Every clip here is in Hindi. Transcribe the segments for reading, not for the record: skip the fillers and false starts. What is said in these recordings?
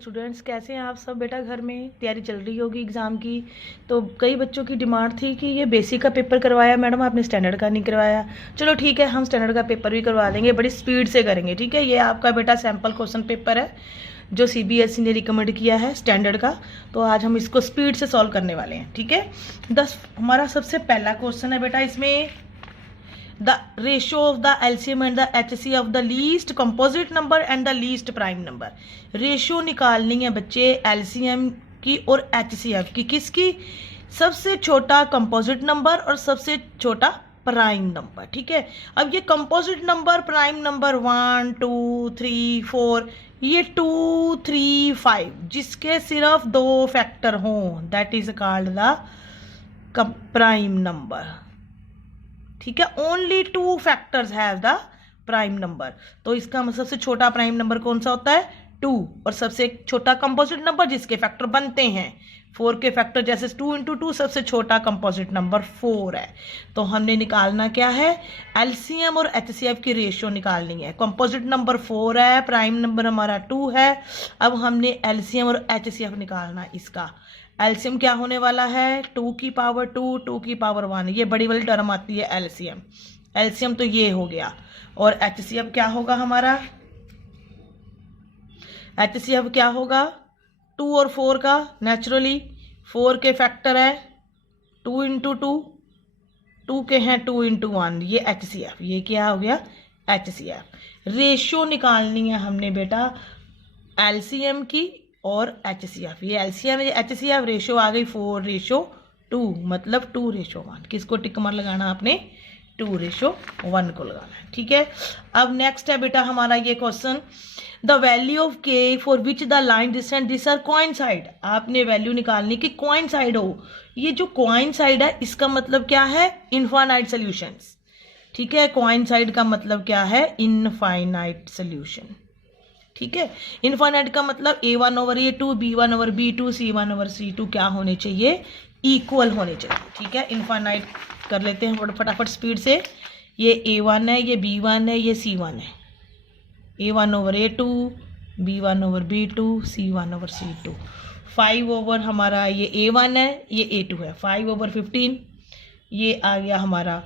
स्टूडेंट्स, कैसे हैं आप सब? बेटा घर में तैयारी चल रही होगी एग्ज़ाम की। तो कई बच्चों की डिमांड थी कि ये बेसिक का पेपर करवाया मैडम आपने, स्टैंडर्ड का नहीं करवाया। चलो ठीक है, हम स्टैंडर्ड का पेपर भी करवा देंगे, बड़ी स्पीड से करेंगे। ठीक है, ये आपका बेटा सैम्पल क्वेश्चन पेपर है जो CBSE ने रिकमेंड किया है स्टैंडर्ड का। तो आज हम इसको स्पीड से सॉल्व करने वाले हैं। ठीक है, हमारा सबसे पहला क्वेश्चन है बेटा इसमें, the ratio of the LCM and the HCF of the least composite number and the least prime number। Ratio निकालनी है बच्चे LCM की और HCF की। किसकी? सबसे छोटा कंपोजिट नंबर और सबसे छोटा प्राइम नंबर। ठीक है, अब ये कंपोजिट नंबर प्राइम नंबर 1 2 3 4, ये 2 3 5 जिसके सिर्फ 2 फैक्टर हों, that is called the prime number. ठीक है, only 2 factors have the prime number. तो इसका मतलब सबसे छोटा प्राइम नंबर कौन सा होता है? 2। और सबसे छोटा कंपोजिट नंबर जिसके फैक्टर बनते हैं 4 के फैक्टर, जैसे 2 × 2 सबसे छोटा कंपोजिट नंबर 4 है। तो हमने निकालना क्या है? LCM और HCF की रेशियो निकालनी है। कंपोजिट नंबर 4 है, प्राइम नंबर हमारा 2 है। अब हमने LCM और HCF निकालना इसका। एलसीएम क्या होने वाला है? 2 की पावर 2, 2 की पावर 1। ये बड़ी वाली टर्म आती है एलसीएम। एलसीएम तो ये हो गया। और एचसीएफ क्या होगा हमारा? एचसीएफ क्या होगा? 2 और 4 का, नेचुरली 4 के फैक्टर है 2 × 2, 2 के हैं 2 × 1, ये एचसीएफ। ये क्या हो गया? एचसीएफ। रेशियो निकालनी है हमने बेटा एलसीएम की और HCF। ये LCM है, HCF। रेशियो आ गई 4:2, मतलब 2:1। किसको टिक मार लगाना आपने? 2:1 को लगाना है। ठीक है, अब नेक्स्ट है बेटा हमारा ये question, the value of K for which the line distance this are coincide. आपने वैल्यू निकालनी कि कोइंसाइड हो। ये जो कोइंसाइड है इसका मतलब क्या है? Infinite solutions. ठीक है, कोइंसाइड का मतलब क्या है? Infinite solution. ठीक है, इनफाइनाइट का मतलब A1/A2, B1/B2, C1/C2 क्या होने चाहिए? इक्वल होने चाहिए। ठीक है, इनफाइनाइट कर लेते हैं फटाफट स्पीड से। ये A1 है, ये B1 है, ये C1 है। A1/A2, B1/B2, C1/C2। 5 ओवर हमारा ये A1 है, ये A2 है। 5/15 ये आ गया हमारा।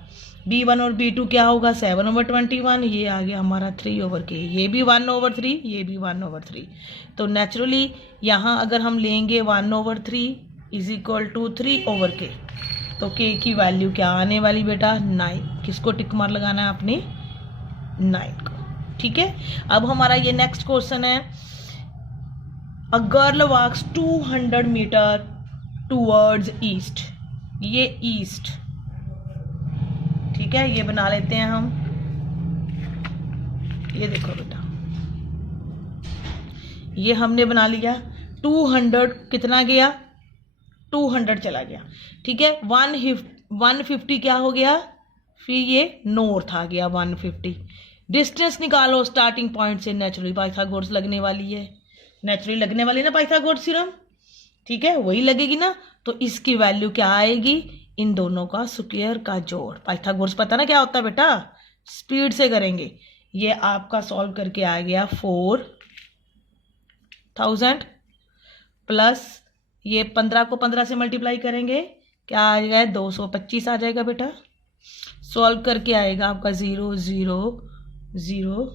B1 और B2 क्या होगा? 7/21। ये आ गया हमारा 3/K। ये भी 1/3, ये भी 1/3। तो नेचुरली यहाँ अगर हम लेंगे 1/3 इज इक्वल टू 3/K, तो K की वैल्यू क्या आने वाली बेटा? 9। किसको टिक मार लगाना है आपने? 9 को। ठीक है, अब हमारा ये नेक्स्ट क्वेश्चन है, a girl walks 200 metres towards east. ये ईस्ट, ठीक है, ये बना लेते हैं हम। ये देखो बेटा, ये हमने बना लिया। 200 कितना गया? 200 चला गया। ठीक है, 150 क्या हो गया? फिर ये नॉर्थ आ गया 150। डिस्टेंस निकालो स्टार्टिंग पॉइंट से। नेचुरली पाइथागोरस लगने वाली है, नेचुरली लगने वाली है ना पाइथागोरस थ्योरम। ठीक है, वही लगेगी ना। तो इसकी वैल्यू क्या आएगी? इन दोनों का स्क्वायर का जोड़। पाइथागोरस पता ना क्या होता है बेटा? स्पीड से करेंगे। ये आपका सॉल्व करके आ गया 4000 प्लस ये 15 को 15 से मल्टीप्लाई करेंगे, क्या आ जाएगा? 225 आ जाएगा बेटा। सॉल्व करके आएगा आपका 0 0 0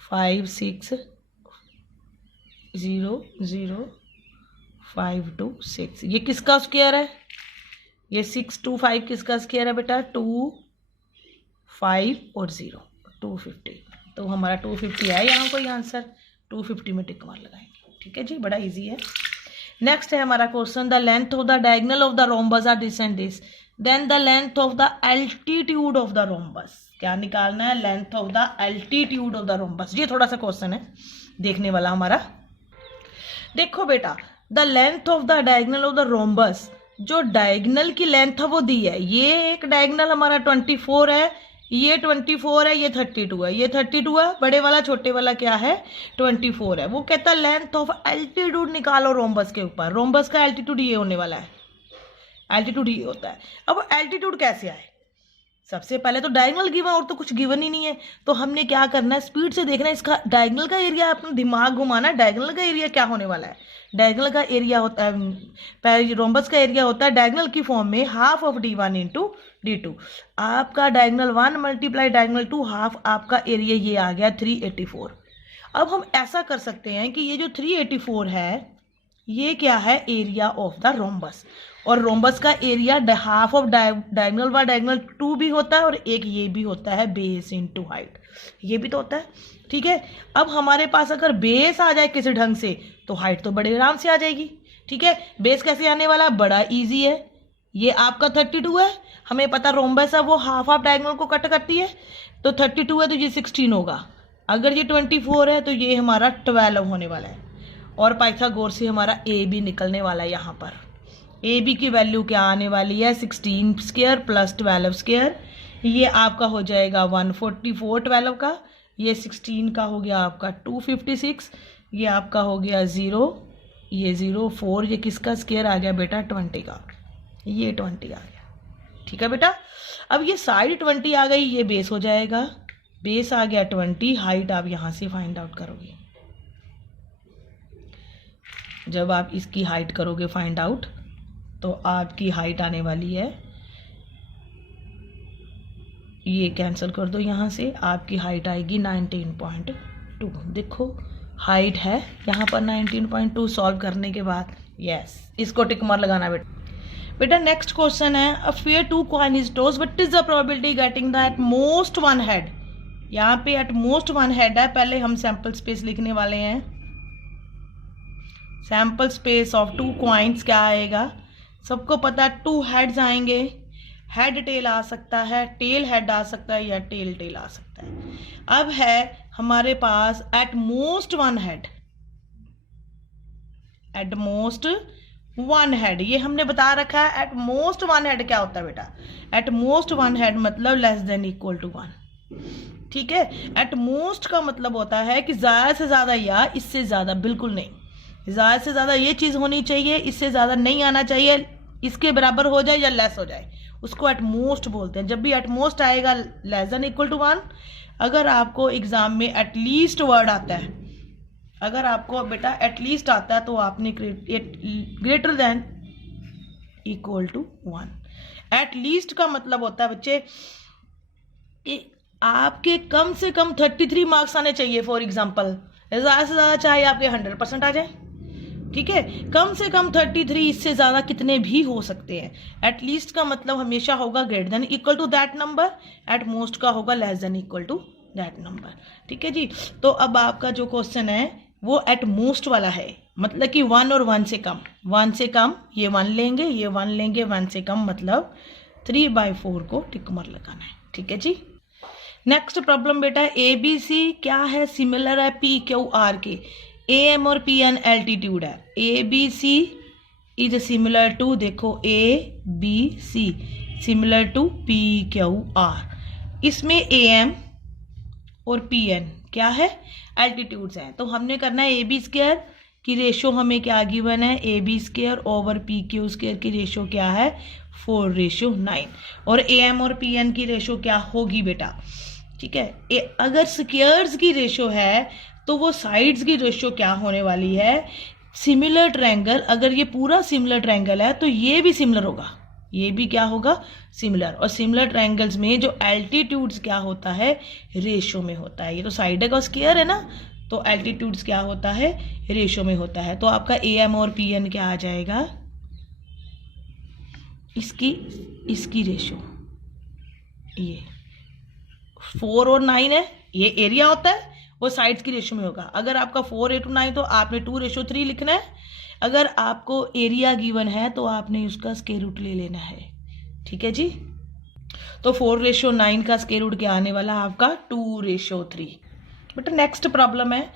5 6 0 0 5 2 6। ये किसका स्क्वायर है? ये 6 2 5 किसका स्क्वायर है बेटा? 2 5 और 0 250। तो हमारा 250 है यहाँ कोई आंसर। 250 में टिक मार लगाएंगे। ठीक है जी, बड़ा इजी है। नेक्स्ट है हमारा question, the length of the diagonal of the rhombus are this and this, then the length of the altitude of the rhombus. क्या निकालना है? Length of the altitude of the rhombus. ये थोड़ा सा क्वेश्चन है देखने वाला हमारा। देखो बेटा, the length of the diagonal of the rhombus, जो डायगोनल की लेंथ है वो दी है। ये एक डायगोनल हमारा 24 है, ये 24 है, ये 32 है, ये 32 है। बड़े वाला छोटे वाला क्या है? 24 है। वो कहता है लेंथ ऑफ एल्टीट्यूड निकालो रोम्बस के ऊपर। रोम्बस का एल्टीट्यूड ये होने वाला है, एल्टीट्यूड ये होता है। अब एल्टीट्यूड कैसे आए? सबसे पहले तो डायगोनल गिवन और तो कुछ गिवन ही नहीं है, तो हमने क्या करना है, स्पीड से देखना है इसका डायगोनल का एरिया, अपना दिमाग घुमाना, डायगोनल का एरिया क्या होने वाला है। डायगोनल का एरिया होता है, रोम्बस का एरिया होता है डायगोनल की फॉर्म में half of d1 into d2। आपका डायगोनल 1 मल्टीप्लाई डायगोनल 2 हाफ, आपका एरिया ये आ गया 384। अब हम ऐसा कर सकते हैं कि ये जो 384 है ये क्या है, एरिया ऑफ द रोम्बस, और रोम्बस का area half of diagonal bye diagonal 2 भी होता है, और एक ये भी होता है बेस इनटू हाइट, ये भी तो होता है। ठीक है, अब हमारे पास अगर बेस आ जाए किसी ढंग से तो हाइट तो बड़े आराम से आ जाएगी। ठीक है, बेस कैसे आने वाला, बड़ा इजी है, ये आपका 32 है, हमें पता रोम्बस है वो हाफ ऑफ डायगोनल को कट करती है, तो 32 है तो ये 16 होगा, अगर ये 24 है तो ये हमारा 12 होने वाला है, और पाइथागोरस से हमारा ए बी निकलने वाला है। यहाँ पर ए बी की वैल्यू क्या आने वाली है, 16 स्क्वायर प्लस 12 स्क्वायर, ये आपका हो जाएगा 144 12 का, ये 16 का हो गया आपका 256, ये आपका हो गया 0, ये 0 4, ये किसका स्क्वायर आ गया बेटा 20 का, ये 20 आ गया। ठीक है बेटा, अब ये साइड 20 आ गई, ये बेस हो जाएगा, बेस आ गया 20, हाइट आप यहाँ से फाइंड आउट करोगे। जब आप इसकी हाइट करोगे फाइंड आउट तो आपकी हाइट आने वाली है, ये कैंसिल कर दो यहाँ से, आपकी हाइट आएगी 19.2। देखो हाइट है यहाँ पर 19.2 सॉल्व करने के बाद, यस इसको टिक मार लगाना बेटा। नेक्स्ट क्वेश्चन है, a fair 2 coin is toss, what is the probability getting the eight most 1 head. यहाँ पे एट मोस्ट 1 हेड है, पहले हम सैंपल स्पेस लिखने वाले हैं, सैंपल स्पेस ऑफ 2 कॉइन्स क्या आएगा, सबको पता है 2 हेड्स आएंगे, हेड टेल आ सकता है, टेल हेड आ सकता है, या टेल टेल आ सकता है। अब है हमारे पास at most 1 head, at most 1 head, ये हमने बता रखा है एट मोस्ट 1 हेड क्या होता है बेटा, एट मोस्ट 1 हेड मतलब लेस देन इक्वल टू 1। ठीक है, एट मोस्ट का मतलब होता है कि ज़्यादा से ज़्यादा या इससे ज़्यादा, बिल्कुल नहीं, ज़्यादा से ज़्यादा ये चीज़ होनी चाहिए, इससे ज़्यादा नहीं आना चाहिए, इसके बराबर हो जाए या लेस हो जाए, उसको एट मोस्ट बोलते हैं। जब भी एट मोस्ट आएगा लेस देन इक्वल टू 1। अगर आपको एग्जाम में एटलीस्ट वर्ड आता है, अगर आपको बेटा एटलीस्ट आता है तो आपने greater than equal to 1। At least का मतलब होता है बच्चे आपके कम से कम 33 मार्क्स आने चाहिए फॉर एग्जाम्पल, ज़्यादा से ज़्यादा चाहे आपके 100% आ जाए। ठीक है, कम से कम 33, इससे ज़्यादा कितने भी हो सकते हैं। एटलीस्ट का मतलब हमेशा होगा greater than equal to that number, at most का होगा less than equal to that number. ठीक है जी, तो अब आपका जो क्वेश्चन है वो एट मोस्ट वाला है, मतलब कि 1 और 1 से कम, 1 से कम ये 1 लेंगे, ये 1 लेंगे, 1 से कम मतलब 3/4 को टिक मार लगाना है। ठीक है जी, नेक्स्ट प्रॉब्लम बेटा, ए बी सी क्या है, सिमिलर है पी क्यू आर के, ए एम और पी एन एल्टीट्यूड है, A B C is similar to, देखो A B C similar to P Q R, इसमें ए एम और पी एन क्या है, एल्टीट्यूड्स हैं। तो हमने करना है ए बी स्क्वायर की रेशो हमें क्या गिवन है, A B square over P Q square की रेशो क्या है 4:9, और ए एम और पी एन की रेशो क्या होगी बेटा। ठीक है, अगर स्क्वायर्स की रेशो है तो वो साइड्स की रेशो क्या होने वाली है, सिमिलर ट्रायंगल, अगर ये पूरा सिमिलर ट्रायंगल है तो ये भी सिमिलर होगा, ये भी क्या होगा सिमिलर, और सिमिलर ट्रायंगल्स में जो एल्टीट्यूड्स क्या होता है रेशो में होता है, ये तो साइड का स्क्वायर है ना, तो एल्टीट्यूड्स क्या होता है रेशो में होता है। तो आपका ए एम और पी एन क्या आ जाएगा, इसकी रेशो, ये 4 और 9 है, ये एरिया होता है, वो साइड्स की रेशो में होगा। अगर आपका 4:9 तो आपने 2:3 लिखना है, अगर आपको एरिया गिवन है तो आपने उसका स्क्वायर रूट ले लेना है। ठीक है जी, तो 4:9 का स्क्वायर रूट क्या आने वाला आपका 2:3। बेटा नेक्स्ट प्रॉब्लम है,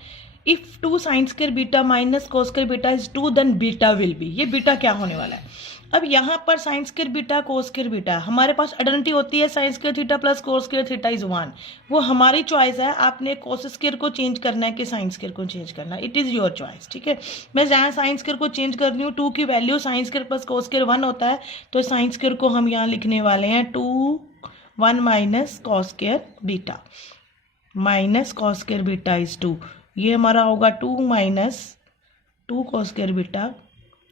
if 2 sin square beta minus cos square beta is 2 then beta will be, ये बीटा क्या होने वाला है। अब यहाँ पर sin square beta cos square beta, हमारे पास आइडेंटिटी होती है sin square theta plus cos square theta is 1, वो हमारी चॉइस है, आपने cos स्क्वायर को चेंज करना है कि sin स्क्वायर को चेंज करना है, इट इज़ योर चॉइस। ठीक है, मैं जहाँ sin स्क्वायर को चेंज कर रही हूँ, 2 की value sin square plus cos square 1 होता है, तो sin स्क्वायर को हम यहाँ लिखने वाले हैं 2 1 minus cos square beta, minus cos square beta is 2, ये हमारा होगा 2 minus 2 cos square beta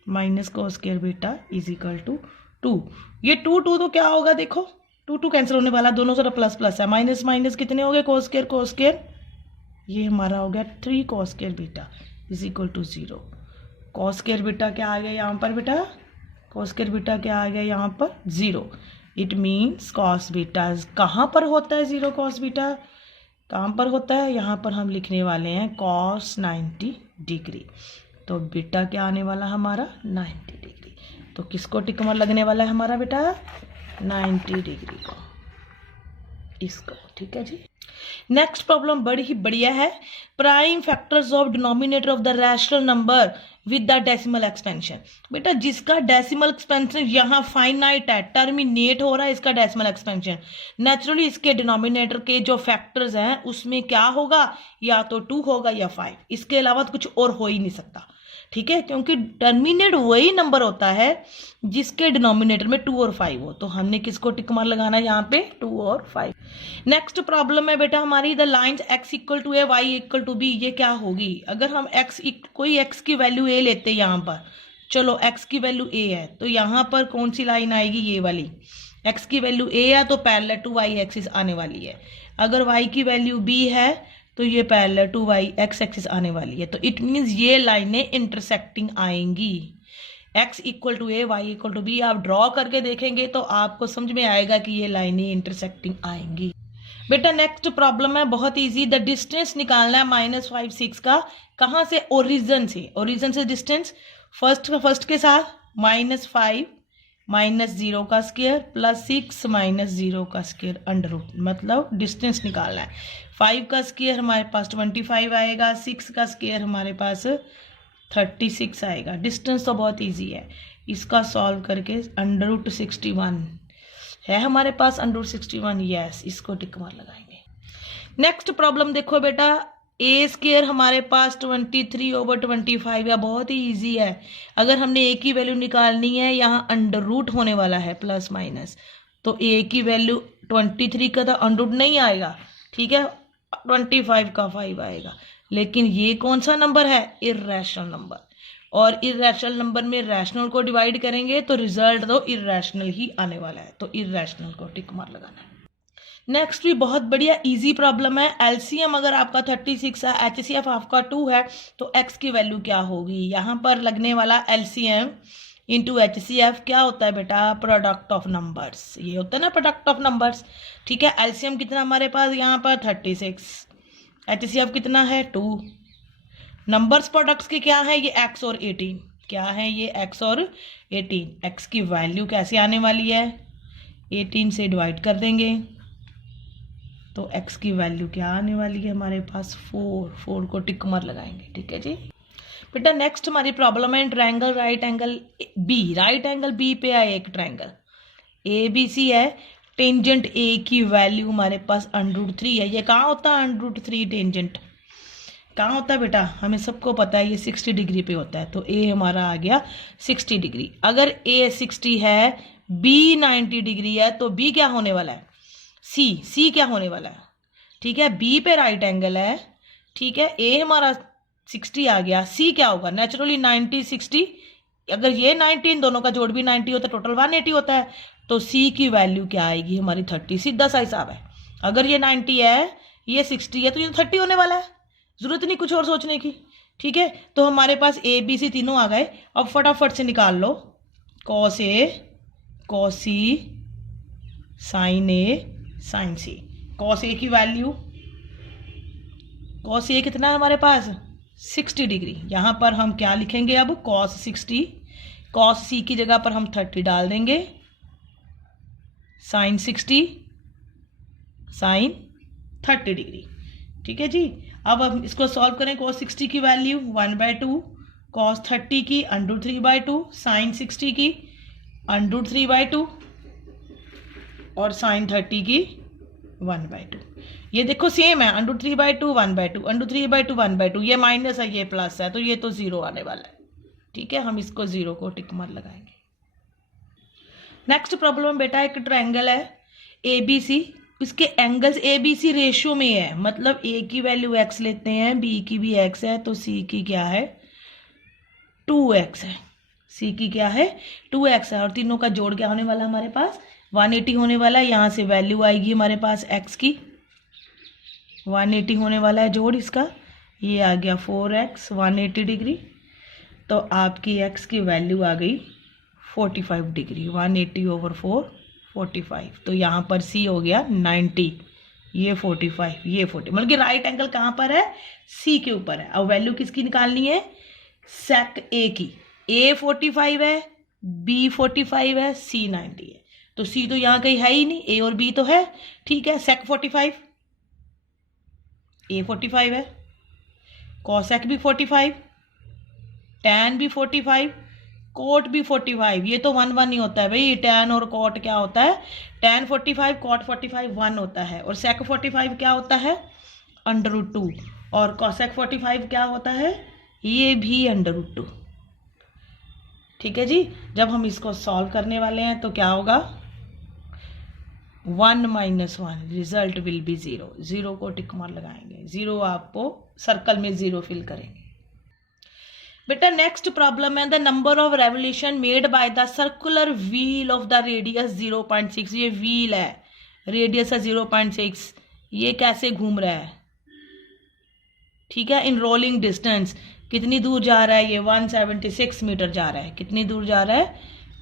minus cos square beta is equal to 2। ये 2 2 तो क्या होगा, देखो 2 2 कैंसिल होने वाला, दोनों तरफ प्लस प्लस है, माइनस माइनस कितने हो गए कॉस स्क्वायर, ये हमारा हो गया 3 cos square beta is equal to 0। Cos square beta क्या आ गया यहाँ पर बेटा, कॉस स्क्वायर बीटा क्या आ गया यहाँ पर 0। इट मीन्स कॉस बीटा कहाँ पर होता है 0, कॉस बीटा कहाँ पर होता है, यहाँ पर हम लिखने वाले हैं कॉस 90 डिग्री। तो बीटा क्या आने वाला हमारा 90 डिग्री। तो किसको टिक मार्क लगने वाला है हमारा बेटा 90 डिग्री को, इसको, ठीक है जी। नेक्स्ट प्रॉब्लम बड़ी ही बढ़िया है, prime factors of denominator of the rational number with the decimal expansion. बेटा जिसका डेसिमल एक्सपेंशन यहाँ फाइनाइट है, टर्मिनेट हो रहा है इसका डेसिमल एक्सपेंशन, नेचुरली इसके डिनोमिनेटर के जो फैक्टर्स हैं उसमें क्या होगा, या तो 2 होगा या 5, इसके अलावा तो कुछ और हो ही नहीं सकता, ठीक है, क्योंकि टर्मिनेट वही नंबर होता है जिसके डिनोमिनेटर में 2 और 5 हो। तो हमने किसको टिक मार्क लगाना है यहाँ पे 2 और 5। नेक्स्ट प्रॉब्लम है बेटा हमारी, the lines x equal to a y equal to b, ये क्या होगी, अगर हम कोई x की वैल्यू a लेते हैं यहाँ पर, चलो x की वैल्यू a है तो यहाँ पर कौन सी लाइन आएगी, ये वाली, x की वैल्यू a है तो पैरेलल टू y एक्सिस आने वाली है, अगर y की वैल्यू b है तो ये parallel to y x axis आने वाली है। तो इट मीन्स ये लाइनें इंटरसेक्टिंग आएंगी, x equal to a y equal to b, आप ड्रॉ करके देखेंगे तो आपको समझ में आएगा कि ये लाइनें इंटरसेक्टिंग आएंगी। बेटा नेक्स्ट प्रॉब्लम है बहुत इजी, द डिस्टेंस निकालना है -5 6 का, कहाँ से, ओरिजिन से डिस्टेंस, फर्स्ट के साथ -5 -0 का स्क्वायर प्लस 6 -0 का स्क्वायर अंडर रूट, मतलब डिस्टेंस निकालना है। 5 का स्क्वायर हमारे पास 25 आएगा, 6 का स्क्वायर हमारे पास 36 आएगा। डिस्टेंस तो बहुत इजी है, इसका सॉल्व करके अंडर रूट 61 है हमारे पास, अंडर रूट 61, यस, इसको टिक मार्क लगाएंगे। नेक्स्ट प्रॉब्लम देखो बेटा, ए स्क्वायर हमारे पास 23/25 या बहुत ही इजी है, अगर हमने ए की वैल्यू निकालनी है, यहाँ अंडर रूट होने वाला है प्लस माइनस, तो ए की वैल्यू 23 का तो अंडर रूट नहीं आएगा, ठीक है, 25 का 5 आएगा, लेकिन ये कौन सा नंबर है, इर्रेशनल नंबर, और इर्रेशनल नंबर में रैशनल को डिवाइड करेंगे तो रिजल्ट तो इर्रेशनल ही आने वाला है, तो इर्रेशनल को टिक मार्क लगाना है। नेक्स्ट भी बहुत बढ़िया इजी प्रॉब्लम है, एलसीएम अगर आपका 36 है, एचसीएफ आपका 2 है, तो एक्स की वैल्यू क्या होगी, यहाँ पर लगने वाला एलसीएम इंटू एचसीएफ क्या होता है बेटा, प्रोडक्ट ऑफ नंबर्स, ये होता है ना प्रोडक्ट ऑफ नंबर्स, ठीक है। एलसीएम कितना हमारे पास यहाँ पर 36, एचसीएफ कितना है 2, नंबर्स प्रोडक्ट्स के क्या है, ये x और 18, क्या है ये x और 18, x की वैल्यू कैसे आने वाली है, 18 से डिवाइड कर देंगे तो x की वैल्यू क्या आने वाली है हमारे पास 4 को टिक मार्क लगाएंगे, ठीक है जी। बेटा नेक्स्ट हमारी प्रॉब्लम है, ट्रायंगल राइट एंगल बी पे है एक ट्रायंगल ABC है, टेंजेंट A की वैल्यू हमारे पास √3 है, ये कहाँ होता है √3 टेंजेंट कहाँ होता है बेटा, हमें सबको पता है ये 60 डिग्री पे होता है, तो A हमारा आ गया 60 डिग्री। अगर A 60 है, B 90 डिग्री है, तो B क्या होने वाला है, C क्या होने वाला है, ठीक है, B पे राइट एंगल है, ठीक है, A हमारा 60 आ गया, C क्या होगा, नेचुरली 90 60, अगर ये 90 इन दोनों का जोड़ भी 90 होता है, टोटल 180 होता है, तो C की वैल्यू क्या आएगी हमारी 30, सीधा सा हिसाब है, अगर ये 90 है ये 60 है तो ये 30 होने वाला है, जरूरत नहीं कुछ और सोचने की, ठीक है। तो हमारे पास ABC तीनों आ गए, अब फटाफट से निकाल लो, cos A cos C sine A sine C, cos A की वैल्यू, कॉस A कितना है हमारे पास 60 डिग्री, यहाँ पर हम क्या लिखेंगे अब कॉस 60, कॉस C की जगह पर हम 30 डाल देंगे, साइन 60 साइन 30 डिग्री, ठीक है जी। अब हम इसको सॉल्व करें, कॉस 60 की वैल्यू 1/2, कॉस 30 की √3/2, साइन 60 की √3/2 और साइन 30 की 1/2, ये देखो सेम है, √3/2 1/2, √3/2 1/2, ये माइनस है ये प्लस है, तो ये तो 0 आने वाला है, ठीक है, हम इसको 0 को टिक मार्क लगाएंगे। नेक्स्ट प्रॉब्लम बेटा, एक ट्रायंगल है ए बी सी, इसके angles A B C ratio में है, मतलब ए की वैल्यू x लेते हैं, बी की भी x है, तो सी की क्या है 2x है, सी की क्या है 2x है, और तीनों का जोड़ क्या होने वाला हमारे पास 180 होने वाला है। यहाँ से वैल्यू आएगी हमारे पास x की 180 होने वाला है जोड़ इसका, ये आ गया 4x 180 डिग्री, तो आपकी x की वैल्यू आ गई 45 डिग्री, 180/4 45, तो यहाँ पर C हो गया 90, ये 45, ये 40, मतलब कि राइट एंगल कहाँ पर है C के ऊपर है। अब वैल्यू किसकी निकालनी है सेक A की, A 45 है, B 45 है, C 90 है, तो C तो यहाँ कहीं है ही नहीं, A और B तो है, ठीक है। सेक 45, A 45 है, कॉसेक भी 45, टैन भी 45, कोट भी 45, ये तो 1 1 ही होता है भाई, टैन और कोट क्या होता है, टैन 45 कोट 45 1 होता है, और सेक 45 क्या होता है √2, और कॉसेक 45 क्या होता है, ये भी √2। ठीक है जी, जब हम इसको सॉल्व करने वाले हैं तो क्या होगा 1 - 1, रिजल्ट विल बी 0, 0 को टिक मार लगाएंगे, 0 आपको सर्कल में 0 फिल करेंगे। बेटा नेक्स्ट प्रॉब्लम है the number of revolution made by the circular wheel of the radius 0.6, ये व्हील है, रेडियस है 0.6, ये कैसे घूम रहा है, ठीक है, इन रोलिंग डिस्टेंस, कितनी दूर जा रहा है, ये 176 मीटर जा रहा है, कितनी दूर जा रहा है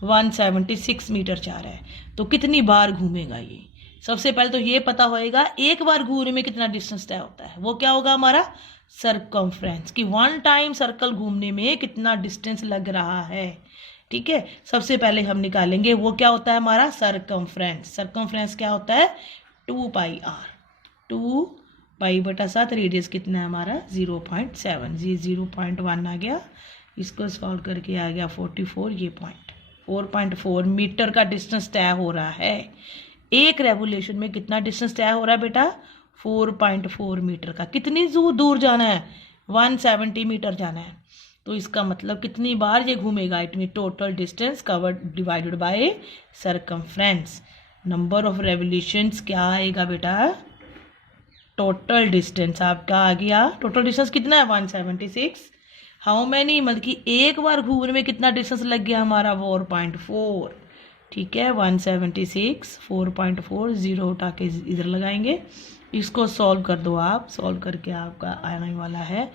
176 मीटर जा रहा है, तो कितनी बार घूमेगा ये, सबसे पहले तो ये पता होएगा एक बार घूमने में कितना डिस्टेंस तय होता है, वो क्या होगा हमारा सरकमफ्रेंस, कि 1 टाइम सर्कल घूमने में कितना डिस्टेंस लग रहा है। ठीक है, सबसे पहले हम निकालेंगे वो क्या होता है हमारा सरकमफ्रेंस, सरकमफ्रेंस क्या होता है 2πr, 2π/7, रेडियस कितना है हमारा 0.7, जी 0.1 आ गया, इसको सॉल्व करके आ गया 44, ये 4.4 मीटर का डिस्टेंस तय हो रहा है। एक रेवोल्यूशन में कितना डिस्टेंस तय हो रहा है बेटा 4.4 मीटर का, कितनी दूर जाना है 170 मीटर जाना है, तो इसका मतलब कितनी बार ये घूमेगा, it mean total distance covered divided by circumference, number of revolutions क्या आएगा बेटा टोटल डिस्टेंस आपका आ गया, टोटल डिस्टेंस कितना है 176, हाउ मैनी, मतलब कि एक बार घूमने में कितना डिस्टेंस लग गया हमारा 4.4, ठीक है 176 4.4, 0 उठा के इधर लगाएंगे, इसको सॉल्व कर दो आप, सॉल्व करके आपका आने वाला है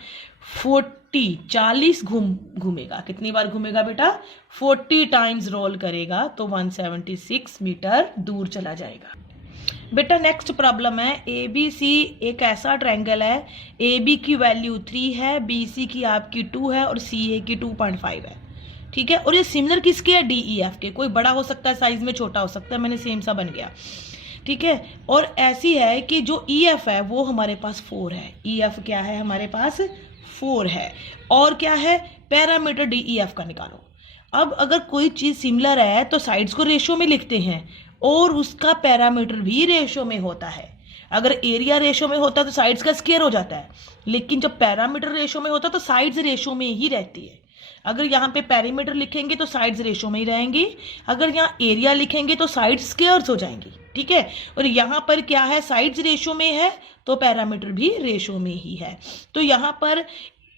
40 घूमेगा, कितनी बार घूमेगा बेटा 40 टाइम्स रोल करेगा, तो 176 मीटर दूर चला जाएगा। बेटा नेक्स्ट प्रॉब्लम है ए बी सी एक ऐसा ट्रायंगल है, ए बी की वैल्यू 3 है, बी सी की आपकी 2 है, और सी ए की 2.5 है, ठीक है, और ये सिमिलर किसके है डी ई एफ के, कोई बड़ा हो सकता है साइज में, छोटा हो सकता है, मैंने सेम सा बन गया, ठीक है, और ऐसी है कि जो ई एफ है वो हमारे पास 4 है, ई एफ क्या है हमारे पास 4 है, और क्या है पैरामीटर डी ई एफ का निकालो। अब अगर कोई चीज़ सिमिलर है तो साइड्स को रेशियो में लिखते हैं, और उसका पैरामीटर भी रेशियो में होता है, अगर एरिया रेशियो में होता है तो साइड्स का स्क्वायर हो जाता है, लेकिन जब पैरामीटर रेशियो में होता है तो साइड्स रेशियो में ही रहती है, अगर यहाँ पे पैरामीटर लिखेंगे तो साइड्स रेशियो में ही रहेंगी, अगर यहाँ एरिया लिखेंगे तो साइड्स स्क्वायर्स हो जाएंगी, ठीक है, और यहाँ पर क्या है साइड्स रेशियो में है तो पैरामीटर भी रेशियो में ही है, तो यहाँ पर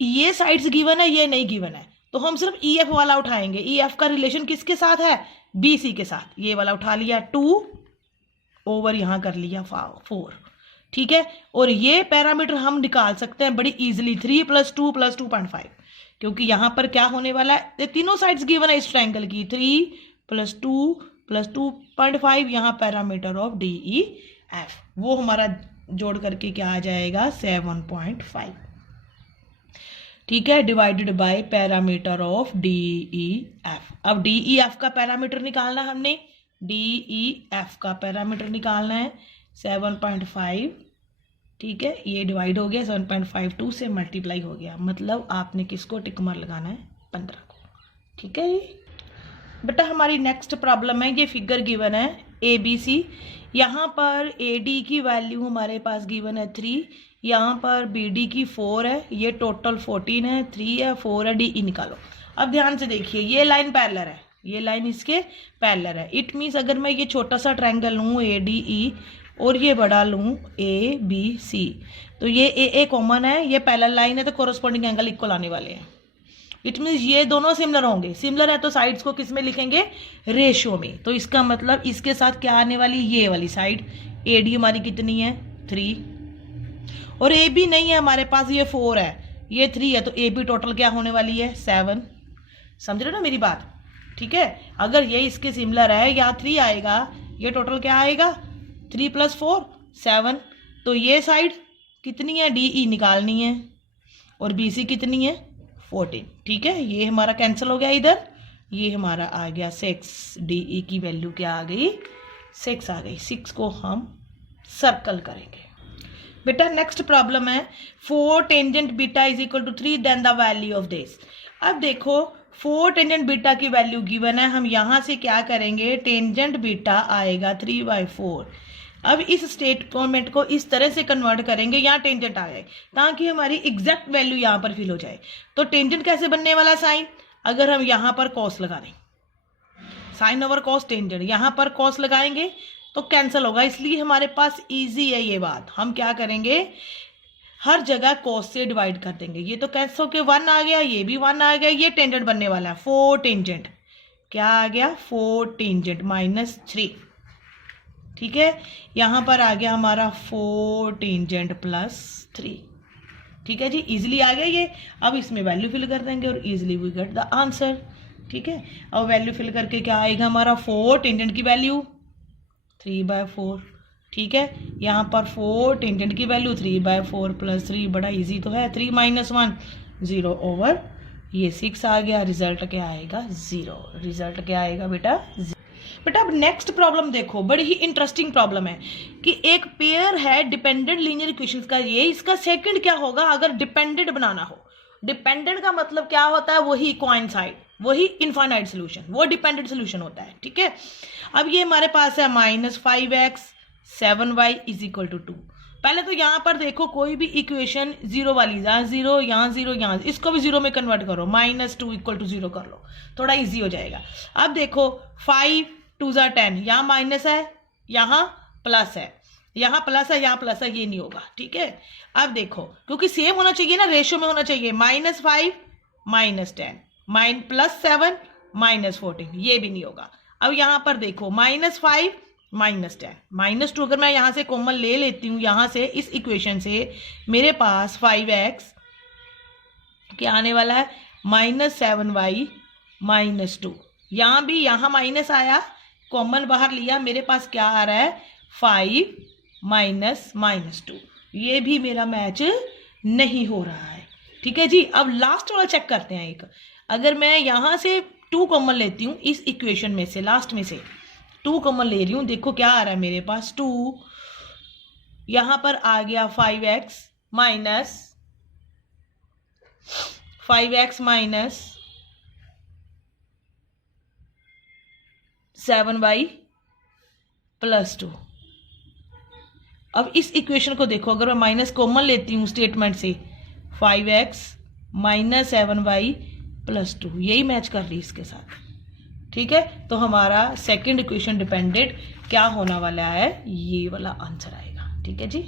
ये साइड्स गिवन है, ये नहीं गिवन है, तो हम सिर्फ ई एफ वाला उठाएंगे, ई एफ का रिलेशन किसके साथ है बी सी के साथ, ये वाला उठा लिया 2 ओवर यहाँ कर लिया 4, ठीक है, और ये पैरामीटर हम निकाल सकते हैं बड़ी इजीली 3 + 2 + 2.5, क्योंकि यहाँ पर क्या होने वाला है तीनों साइड्स गिवन है इस ट्रायंगल की, 3 + 2 + 2.5, यहाँ parameter of D E F वो हमारा जोड़ करके क्या आ जाएगा 7.5, ठीक है, divided by parameter of D E F. अब डी ई एफ का पैरामीटर निकालना हमने, डी ई एफ का पैरामीटर निकालना है 7.5, ठीक है, ये डिवाइड हो गया 7.5 2 से मल्टीप्लाई हो गया, मतलब आपने किसको टिक मार लगाना है 15 को, ठीक है। बेटा हमारी नेक्स्ट प्रॉब्लम है, ये फिगर गिवन है ए बी सी, यहाँ पर ए डी की वैल्यू हमारे पास गिवन है 3, यहाँ पर बी डी की 4 है, ये टोटल 14 है, 3 है 4 है, डी ई निकालो। अब ध्यान से देखिए ये लाइन पैरेलल है, ये लाइन इसके पैरेलल है। इट मीन्स अगर मैं ये छोटा सा ट्रायंगल लूँ ADE और ये बड़ा लूँ ABC, तो ये AA कॉमन है, ये पैरेलल लाइन है, तो कोरस्पॉन्डिंग एंगल इक्वल आने वाले हैं। इट मीन्स ये दोनों सिमिलर होंगे। सिमिलर है तो साइड्स को किस में लिखेंगे? रेशियो में। तो इसका मतलब इसके साथ क्या आने वाली? ये वाली साइड AD हमारी कितनी है? 3, और AB नहीं है हमारे पास, ये 4 है, ये 3 है, तो AB टोटल क्या होने वाली है? 7। समझ रहे हो ना मेरी बात? ठीक है, अगर ये इसके सिमिलर है, या 3 आएगा, ये टोटल क्या आएगा? 3 + 4 7। तो ये साइड कितनी है? DE निकालनी है, और BC कितनी है? 14। ठीक है, ये हमारा कैंसिल हो गया इधर, ये हमारा आ गया 6। DE की वैल्यू क्या आ गई? 6 आ गई। 6 को हम सर्कल करेंगे। बेटा नेक्स्ट प्रॉब्लम है 4 tangent beta is equal to 3 then the value of this. अब देखो 4 टेंजेंट बीटा की वैल्यू गिवन है, हम यहाँ से क्या करेंगे? टेंजेंट बीटा आएगा 3/4। अब इस स्टेटमेंट को इस तरह से कन्वर्ट करेंगे, यहाँ टेंजेंट आ जाए ताकि हमारी एग्जैक्ट वैल्यू यहाँ पर फिल हो जाए। तो टेंजेंट कैसे बनने वाला साइन? अगर हम यहाँ पर कॉस लगा दें, साइन ओवर कॉस टेंजेंट, यहाँ पर कॉस लगाएंगे तो कैंसिल होगा, इसलिए हमारे पास इजी है ये बात। हम क्या करेंगे? हर जगह कॉस से डिवाइड कर देंगे। ये तो कैंसिल होके 1 आ गया, ये भी 1 आ गया, ये टेंजेंट बनने वाला है 4 टेंजेंट। क्या आ गया? 4 टेंजेंट -3। ठीक है, यहाँ पर आ गया हमारा 4 टेंजेंट +3। ठीक है जी, इजीली आ गया ये। अब इसमें वैल्यू फिल कर देंगे और easily we get the answer. ठीक है, अब वैल्यू फिल करके क्या आएगा हमारा? 4 टेंजेंट की वैल्यू 3/4। ठीक है, यहाँ पर 4 टेंजेंट की वैल्यू 3/4 + 3, बड़ा इजी तो है। 3 - 1 0 ओवर ये 6 आ गया। रिजल्ट क्या आएगा? 0। रिजल्ट क्या आएगा बेटा? 0। बेटा अब नेक्स्ट प्रॉब्लम देखो, बड़ी ही इंटरेस्टिंग प्रॉब्लम है कि एक पेयर है डिपेंडेंट लीनियर इक्वेशंस का। ये इसका सेकंड क्या होगा अगर डिपेंडेंट बनाना हो? डिपेंडेंट का मतलब क्या होता है? वही कोइंसाइड, वही इनफाइनाइट सोल्यूशन, वो डिपेंडेंट सोल्यूशन होता है। ठीक है, अब ये हमारे पास है -5x 7y = 2। पहले तो यहाँ पर देखो कोई भी इक्वेशन 0 वाली, यहाँ 0, यहाँ 0, यहाँ, इसको भी 0 में कन्वर्ट करो, -2 = 0 कर लो, थोड़ा इजी हो जाएगा। अब देखो 5 2 * 10, यहाँ माइनस है, यहाँ प्लस है, यहाँ प्लस है, यहाँ प्लस है, ये नहीं होगा। ठीक है, अब देखो क्योंकि सेम होना चाहिए ना, रेशियो में होना चाहिए। -5 -10 +7 -14, ये भी नहीं होगा। अब यहाँ पर देखो -5 -10 -2, अगर मैं यहाँ से कॉमन ले लेती हूँ, यहाँ से इस इक्वेशन से मेरे पास 5x क्या आने वाला है? -7y -2। यहाँ भी यहाँ माइनस आया, कॉमन बाहर लिया, मेरे पास क्या आ रहा है? 5 -2। ये भी मेरा मैच नहीं हो रहा है। ठीक है जी, अब लास्ट वाला चेक करते हैं। एक अगर मैं यहाँ से 2 कॉमन लेती हूँ, इस इक्वेशन में से लास्ट में से 2 कॉमन ले रही हूँ, देखो क्या आ रहा है मेरे पास? 2, यहाँ पर आ गया 5x -7y +2। अब इस इक्वेशन को देखो, अगर मैं माइनस कॉमन लेती हूँ स्टेटमेंट से, 5x -7y +2, यही मैच कर रही इसके साथ। ठीक है, तो हमारा सेकंड इक्वेशन डिपेंडेंट क्या होने वाला है? ये वाला आंसर आएगा। ठीक है जी,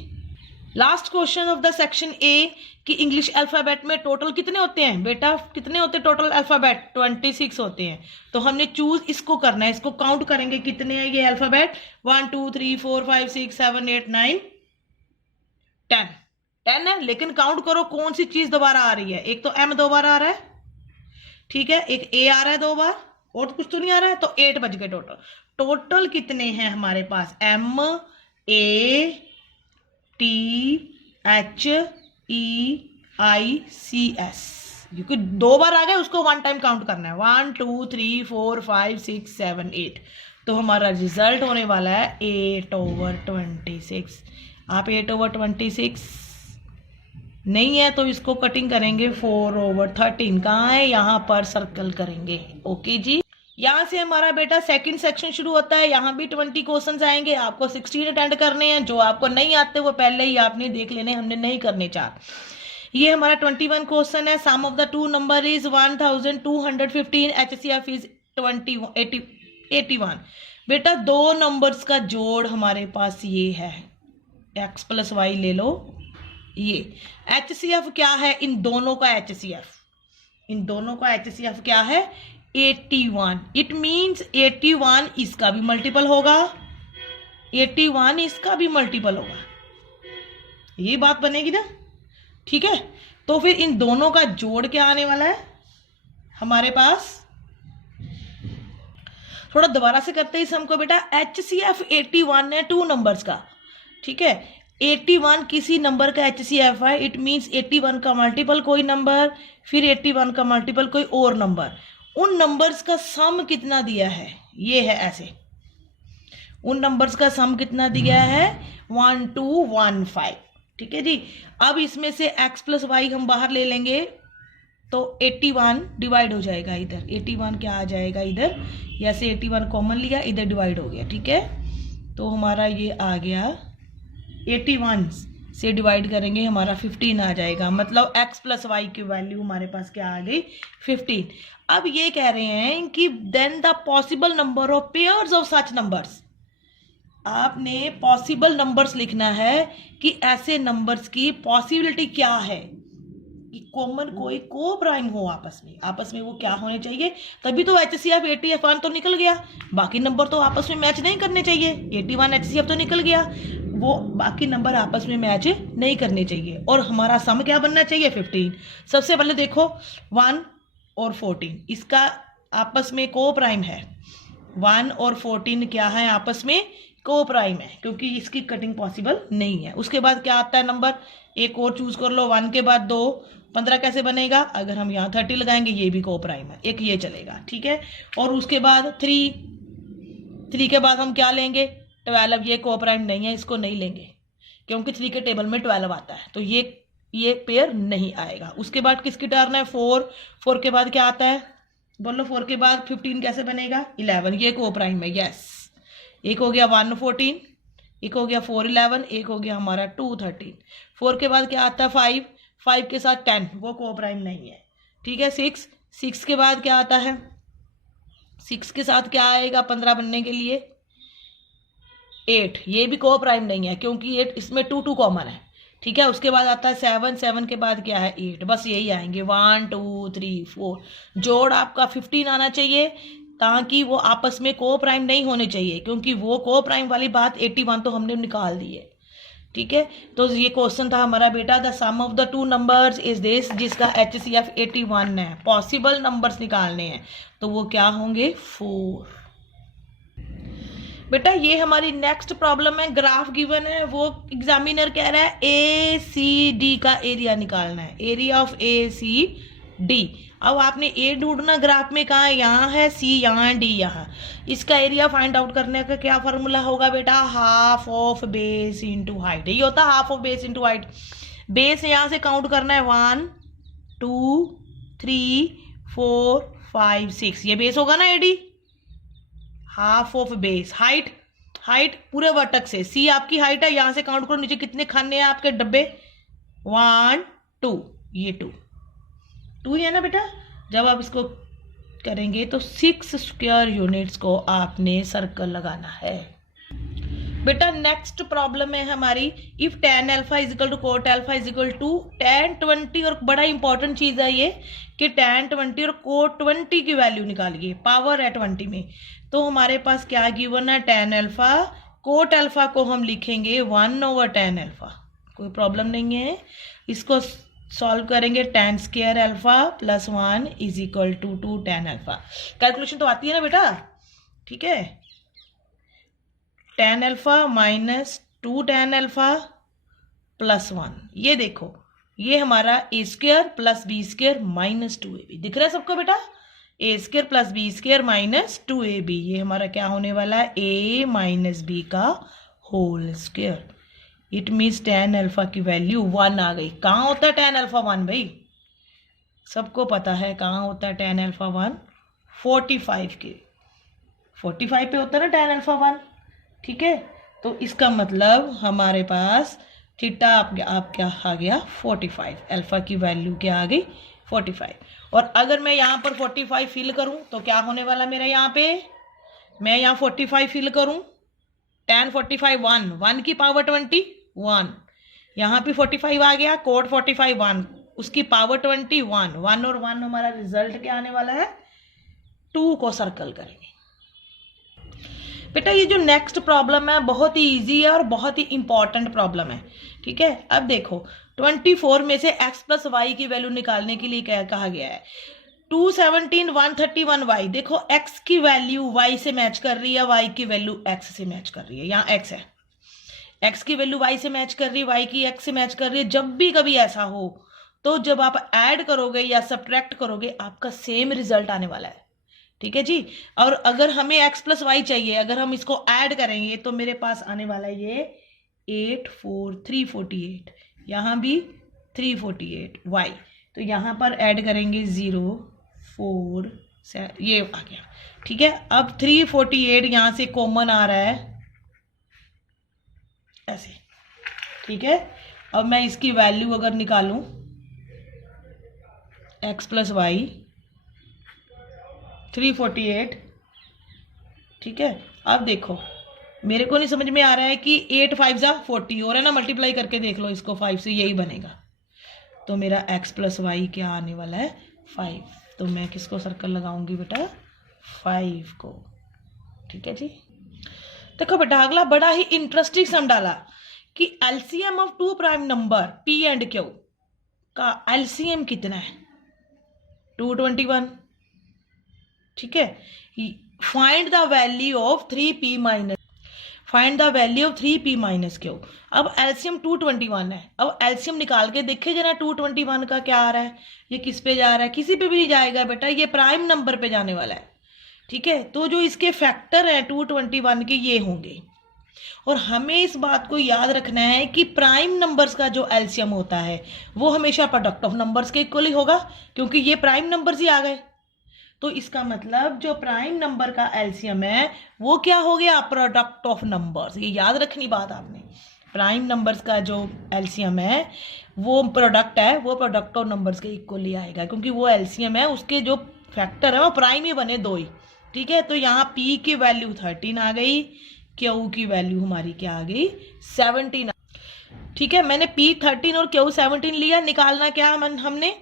last question of the section A कि इंग्लिश अल्फाबेट में टोटल कितने होते हैं? बेटा कितने होते हैं टोटल अल्फाबेट? 26 होते हैं। तो हमने चूज इसको करना है, इसको काउंट करेंगे कितने हैं ये अल्फाबेट? 1 2 3 4 5 6 7 8 9 10 है। लेकिन काउंट करो कौन सी चीज दोबारा आ रही है। एक तो M 2 बार आ रहा है, ठीक है, एक A आ रहा है 2 बार, और तो कुछ तो नहीं आ रहा है। तो 8 बच गए टोटल। टोटल कितने हैं हमारे पास? M A T H E I C S, क्योंकि 2 बार आ गए, उसको 1 टाइम काउंट करना है। 1 2 3 4 5 6 7 8। तो हमारा रिजल्ट होने वाला है 8/26। आप 8/26 नहीं है तो इसको कटिंग करेंगे 4/13। कहाँ है? यहाँ पर सर्कल करेंगे। ओके जी, यहाँ से हमारा बेटा सेकंड सेक्शन शुरू होता है। यहाँ भी 20 क्वेश्चंस आएंगे, आपको 16 अटेंड करने हैं। जो आपको नहीं आते वो पहले ही आपने देख लेने, हमने नहीं करने चाह। ये हमारा 21 क्वेश्चन है। Sum of the 2 number is 1215। HCF is 81। बेटा दो नंबर्स का जोड़ हमारे पास ये है, x प्लस वाई ले लो। ये HCF क्या है इन दोनों का? HCF इन दोनों का HCF क्या है? 81। इट मीन्स 81 इसका भी मल्टीपल होगा, 81 इसका भी मल्टीपल होगा। ये बात बनेगी ना, ठीक है। तो फिर इन दोनों का जोड़ क्या आने वाला है हमारे पास? थोड़ा दोबारा से करते हैं इस हमको बेटा। HCF 81 है टू नंबर्स का, ठीक है। 81 किसी नंबर का HCF है, इट मीन्स 81 का मल्टीपल कोई नंबर, फिर 81 का मल्टीपल कोई और नंबर। उन नंबर्स का सम कितना दिया है? ये है ऐसे, उन नंबर्स का सम कितना दिया है? 1215, ठीक है जी। अब इसमें से x प्लस वाई हम बाहर ले लेंगे तो 81 डिवाइड हो जाएगा इधर, 81 क्या आ जाएगा इधर, या से 81 कॉमन लिया, इधर डिवाइड हो गया, ठीक है। तो हमारा ये आ गया 81 से डिवाइड करेंगे हमारा 15 आ जाएगा, मतलब x प्लस वाई की वैल्यू हमारे पास क्या आ गई? 15। अब ये कह रहे हैं कि then the possible number of pairs of such numbers. आपने पॉसिबल नंबर्स लिखना है कि ऐसे नंबर्स की पॉसिबिलिटी क्या है कि कॉमन कोई को प्राइम हो आपस में वो क्या होने चाहिए, तभी तो HCF 81 तो निकल गया। बाकी नंबर तो आपस में मैच नहीं करने चाहिए। 81 HCF तो निकल गया, वो बाकी नंबर आपस में मैच नहीं करने चाहिए। और हमारा सम क्या बनना चाहिए? 15। सबसे पहले देखो 1 और 14 इसका आपस में को प्राइम है। 1 और 14 क्या है? आपस में को प्राइम है, क्योंकि इसकी कटिंग पॉसिबल नहीं है। उसके बाद क्या आता है नंबर? एक और चूज कर लो। 1 के बाद 2, 15 कैसे बनेगा? अगर हम यहाँ 30 लगाएंगे, ये भी को प्राइम है, एक ये चलेगा, ठीक है। और उसके बाद 3 के बाद हम क्या लेंगे? 12। ये को प्राइम नहीं है, इसको नहीं लेंगे क्योंकि 3 के टेबल में 12 आता है, तो ये पेयर नहीं आएगा। उसके बाद किसकी टर्न है? 4 के बाद क्या आता है? बोलो 4 के बाद 15 कैसे बनेगा? 11। ये को प्राइम है, यस। एक हो गया 1 14, एक हो गया 4 11, एक हो गया हमारा 2 13। 4 के बाद क्या आता है? 5 के साथ 10, वो को प्राइम नहीं है, ठीक है। 6 के बाद क्या आता है? 6 के साथ क्या आएगा 15 बनने के लिए? 8, ये भी को प्राइम नहीं है क्योंकि 8 इसमें 2 कॉमन है, ठीक है। उसके बाद आता है 7 के बाद क्या है? 8। बस यही आएंगे 1 2 3 4। जोड़ आपका 15 आना चाहिए ताकि वो आपस में को प्राइम नहीं होने चाहिए, क्योंकि वो को प्राइम वाली बात 81 तो हमने निकाल दी है, ठीक है। तो ये क्वेश्चन था हमारा बेटा, the sum of the two numbers is this, जिसका HCF 81 है। पॉसिबल नंबर्स निकालने हैं तो वो क्या होंगे? 4। बेटा ये हमारी नेक्स्ट प्रॉब्लम है। ग्राफ गिवन है, वो एग्जामिनर कह रहा है ACD का एरिया निकालना है, एरिया ऑफ ACD। अब आपने ए ढूंढना ग्राफ में, कहाँ? यहाँ है, सी यहाँ है, डी यहाँ। इसका एरिया फाइंड आउट करने का क्या फॉर्मूला होगा बेटा? Half of base into height. ये होता है half of base into height. Base यहाँ से काउंट करना है 1 2 3 4 5 6, ये बेस होगा ना AD। Half of base, height पूरे वर्टक से, सी आपकी हाइट है, यहाँ से काउंट करो नीचे कितने खाने हैं आपके डब्बे? 1 2, ये 2 ही है ना बेटा। जब आप इसको करेंगे तो 6 स्क्वायर यूनिट्स को आपने सर्कल लगाना है। बेटा नेक्स्ट प्रॉब्लम है हमारी, if tan alpha is equal to cot alpha is equal to tan 20, और बड़ा इंपॉर्टेंट चीज है ये कि tan 20 और कोट 20 की वैल्यू निकालिए, पावर है 20 में। तो हमारे पास क्या गिवन है? tan अल्फा, कोट अल्फा को हम लिखेंगे 1/tan अल्फा, कोई प्रॉब्लम नहीं है। इसको सॉल्व करेंगे, tan square alpha plus 1 is equal to 2 tan alpha. Calculation तो आती है ना बेटा, ठीक है। tan alpha minus 2 tan alpha plus 1, ये देखो ये हमारा a square plus B square minus 2ab दिख रहा है सबको बेटा? a square plus B square minus 2ab, ये हमारा क्या होने वाला है? a माइनस बी का whole square. It means tan alpha की वैल्यू 1 आ गई। कहाँ होता है tan अल्फा 1 भाई? सबको पता है कहाँ होता है tan अल्फा 1? 45 के 45 पे होता है ना tan अल्फा 1, ठीक है। तो इसका मतलब हमारे पास थीटा आप क्या आ गया? 45। अल्फा की वैल्यू क्या आ गई? 45। और अगर मैं यहाँ पर 45 फिल करूँ तो क्या होने वाला मेरा यहाँ पे, मैं यहाँ 45 फिल करूँ, 10 45 1, 1 की पावर 21, यहाँ पे 45 आ गया, कोड 45 1, उसकी पावर 21, 1 और 1 हमारा रिजल्ट क्या आने वाला है, 2 को सर्कल करेंगे। बेटा ये जो नेक्स्ट प्रॉब्लम है बहुत ही इजी है और बहुत ही इंपॉर्टेंट प्रॉब्लम है, ठीक है। अब देखो 24 में से x प्लस वाई की वैल्यू निकालने के लिए क्या कहा गया है, 217 131y। देखो x की वैल्यू y से मैच कर रही है, y की वैल्यू x से मैच कर रही है, यहाँ x है, x की वैल्यू y से मैच कर रही है, y की x से मैच कर रही है। जब भी कभी ऐसा हो तो जब आप ऐड करोगे या सब्ट्रैक्ट करोगे आपका सेम रिजल्ट आने वाला है, ठीक है जी। और अगर हमें x प्लस वाई चाहिए, अगर हम इसको ऐड करेंगे तो मेरे पास आने वाला है ये 8 4 348, यहाँ भी 348 y, तो यहाँ पर ऐड करेंगे 0 4 7, ये आ गया, ठीक है। अब 348 यहाँ से कॉमन आ रहा है ऐसे, ठीक है। अब मैं इसकी वैल्यू अगर निकालूं x प्लस वाई 348, ठीक है। अब देखो मेरे को नहीं समझ में आ रहा है कि 8 5 जा 40 हो रहा है ना, मल्टीप्लाई करके देख लो इसको 5 से, यही बनेगा। तो मेरा x प्लस वाई क्या आने वाला है 5, तो मैं किसको सर्कल लगाऊंगी बेटा 5 को, ठीक है जी। देखो बेटा अगला बड़ा ही इंटरेस्टिंग सम डाला कि LCM of two prime number p and q का एलसीएम कितना है, 221, ठीक है। Find the value of 3p minus, find the value of 3p minus q. अब एलसीएम 221 है, अब एलसीएम निकाल के देखे जरा 221 का क्या आ रहा है, ये किस पे जा रहा है, किसी पे भी नहीं जाएगा बेटा, ये प्राइम नंबर पे जाने वाला है, ठीक है। तो जो इसके फैक्टर हैं 221 के ये होंगे, और हमें इस बात को याद रखना है कि प्राइम नंबर्स का जो एलसीएम होता है वो हमेशा प्रोडक्ट ऑफ नंबर्स के इक्वल ही होगा, क्योंकि ये प्राइम नंबर्स ही आ गए। तो इसका मतलब जो प्राइम नंबर का एलसीएम है वो क्या हो गया, प्रोडक्ट ऑफ नंबर्स। ये याद रखनी बात आपने, प्राइम नंबर्स का जो एलसीएम है वो प्रोडक्ट है, वो प्रोडक्ट ऑफ नंबर्स के इक्वल ही आएगा, क्योंकि वो एलसीएम है, उसके जो फैक्टर है वो प्राइम ही बने, 2 ही, ठीक है। तो यहाँ p की वैल्यू 13 आ गई, q की वैल्यू हमारी क्या आ गई 17, ठीक है। मैंने p 13 और q 17 लिया, निकालना क्या हमने